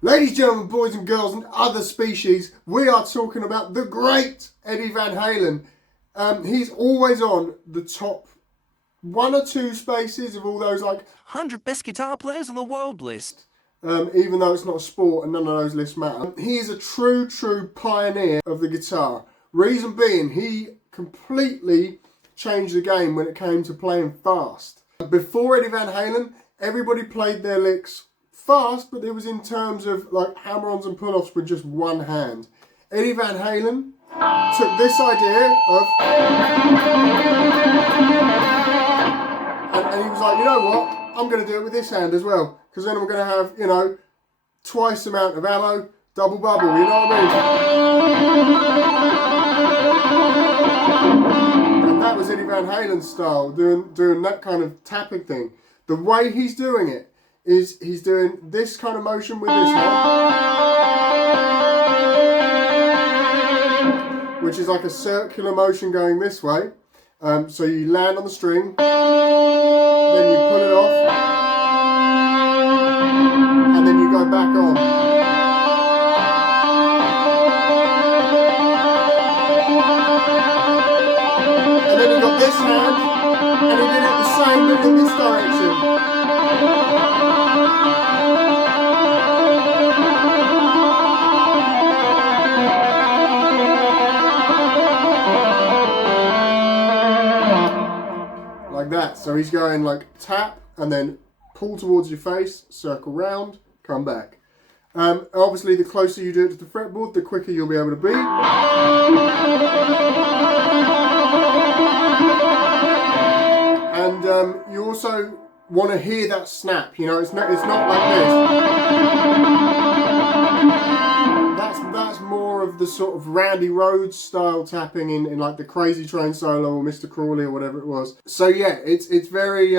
Ladies, gentlemen, boys and girls and other species, we are talking about the great Eddie Van Halen. He's always on the top 1 or 2 spaces of all those like 100 best guitar players on the world list. Even though it's not a sport and none of those lists matter. He is a true pioneer of the guitar. Reason being, he completely changed the game when it came to playing fast. Before Eddie Van Halen, everybody played their licks fast, but it was in terms of like hammer-ons and pull-offs with just one hand. Eddie Van Halen took this idea of, and he was like, you know what, I'm going to do it with this hand as well, because then I'm going to have, you know, twice the amount of ammo, double bubble, you know what I mean? And that was Eddie Van Halen's style, doing that kind of tapping thing. The way he's doing it is he's doing this kind of motion with his hand, which is like a circular motion going this way. So you land on the string, then you pull it off, and then you go back on. And then you got this hand, and he did it the same in this direction. Like that. So he's going like tap and then pull towards your face, circle round, come back. Obviously the closer you do it to the fretboard, the quicker you'll be able to be. And you also want to hear that snap, you know, it's not like this. That's more of the sort of Randy Rhoads style tapping in like the Crazy Train solo or Mr. Crawley or whatever it was. So yeah, it's very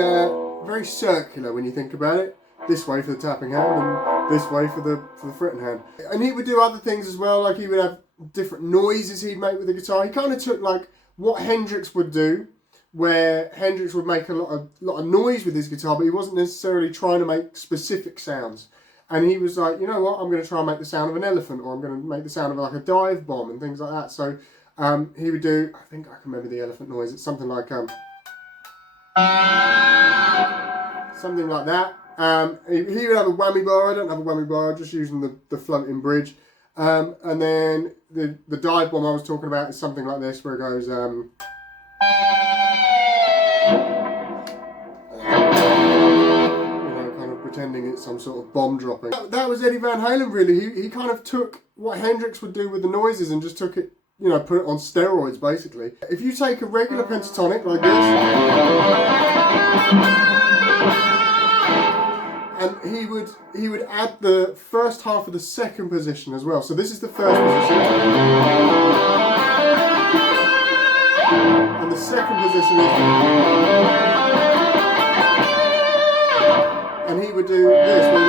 very circular when you think about it. This way for the tapping hand and this way for the fretting hand. And he would do other things as well, like he would have different noises he'd make with the guitar. He kind of took like what Hendrix would do, where Hendrix would make a lot of noise with his guitar, but he wasn't necessarily trying to make specific sounds. And he was like, you know what, I'm going to try and make the sound of an elephant, or I'm going to make the sound of like a dive bomb and things like that. So he would do, I think I can remember the elephant noise, it's something like something like that. He would have a whammy bar. I don't have a whammy bar, I'm just using the floating bridge. And then the dive bomb I was talking about is something like this, where it goes pretending it's some sort of bomb dropping. That was Eddie Van Halen really. He kind of took what Hendrix would do with the noises and just took it, you know, put it on steroids basically. If you take a regular pentatonic like this, and he would add the first half of the second position as well. So this is the first position, and the second position is, and he would do this with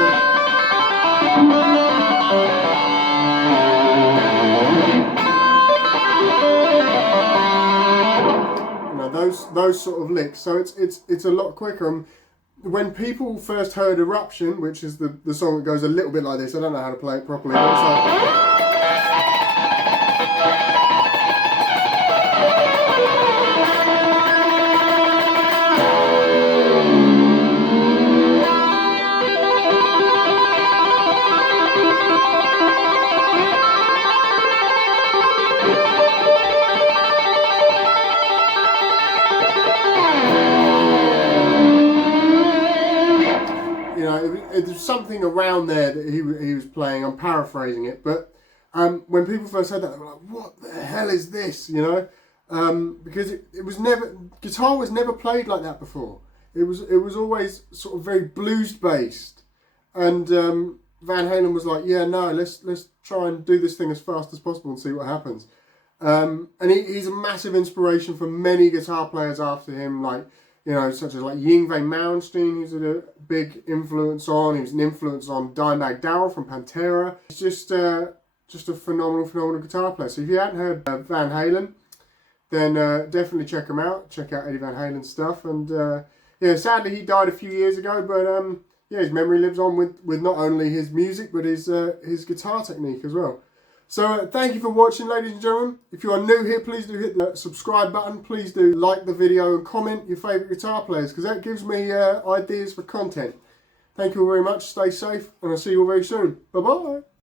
you know, those sort of licks. So it's a lot quicker. When people first heard Eruption, which is the song that goes a little bit like this, I don't know how to play it properly, but it's like, there's something around there that he was playing. I'm paraphrasing it, but when people first heard that, they were like, "What the hell is this?" You know, because it was never, guitar was never played like that before. It was always sort of very blues based, and Van Halen was like, "Yeah, no, let's try and do this thing as fast as possible and see what happens." And he's a massive inspiration for many guitar players after him, like, you know, such as like Yngwie Malmsteen, he's a big influence on. He was an influence on Dimebag Darrell from Pantera. He's just a phenomenal guitar player. So if you hadn't heard Van Halen, then definitely check him out. Check out Eddie Van Halen's stuff. And yeah, sadly he died a few years ago, but yeah, his memory lives on with not only his music but his guitar technique as well. So thank you for watching, ladies and gentlemen. If you are new here, please do hit the subscribe button. Please do like the video and comment your favourite guitar players, because that gives me ideas for content. Thank you all very much. Stay safe, and I'll see you all very soon. Bye-bye.